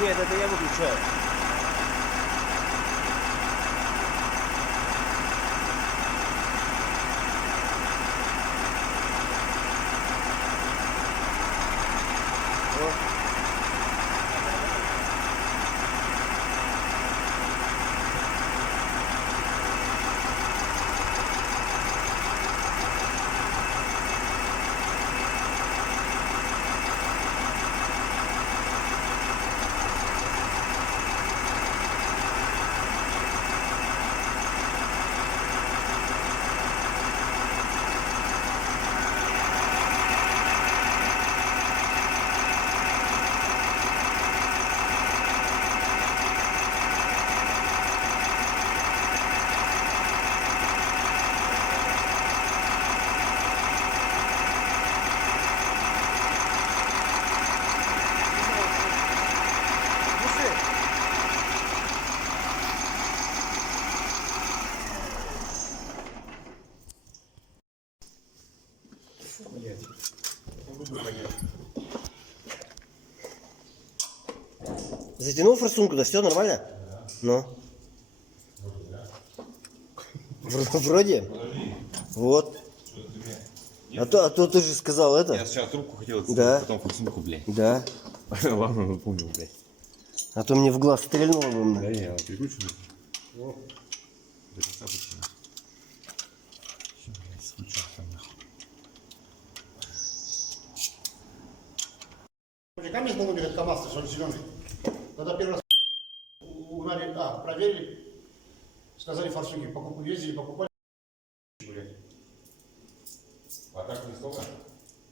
Нет, это я выключаю. Затянул форсунку, да все нормально? Да. Ну. Вроде. Вот. А то ты же сказал это. Я сначала трубку хотел, да. Потом форсунку, блядь. Да. Ладно, напомнил, блядь. А то мне в глаз стрельнуло бы. Да, я переключу. О. До конца почему. Все, блядь, случай там нахуй. Камень был номер КамАЗ, что он зеленый. Когда первый раз угнали, проверили, сказали форсунки, ездили, покупали. А так не сколько?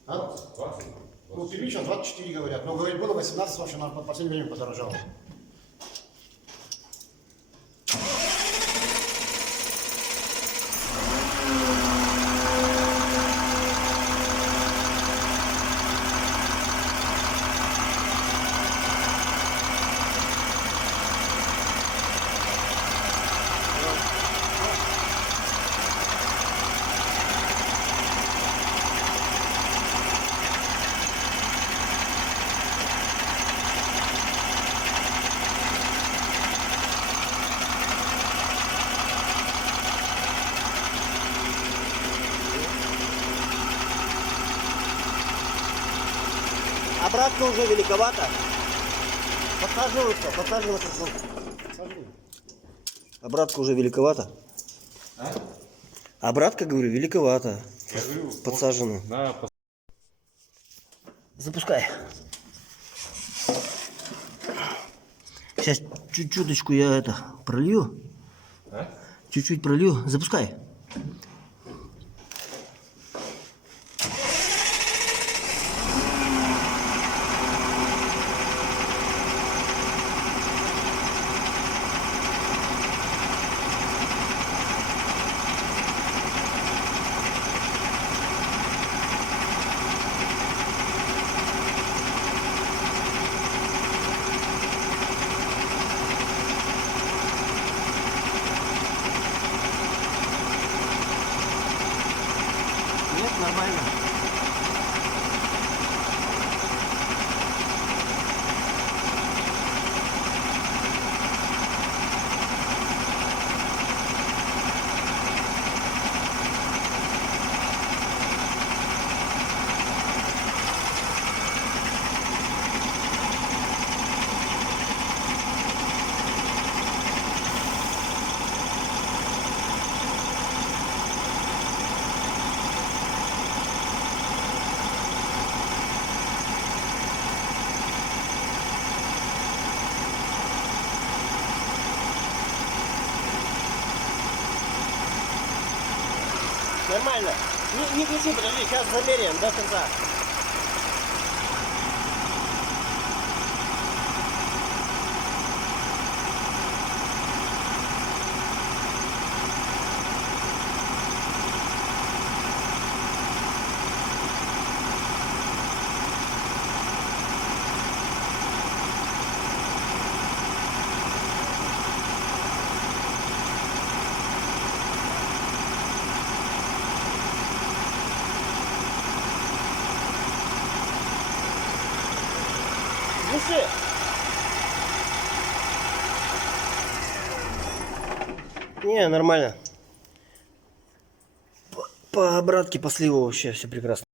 20? Ну, первично 24 говорят, но говорит, было 18, вообще на последнее время подорожало. Обратка уже великовато. Подсаживаться. Обратка уже великовато. А? Обратка, говорю, великовато. Я говорю, подсажена. На... Запускай. Сейчас чуть-чуточку я это пролью. А? Чуть-чуть пролью. Запускай. Нет, нормально. Нормально. Не кричи, подожди, сейчас замеряем до конца. Глуши. Не, нормально. По обратке, по сливу вообще все прекрасно.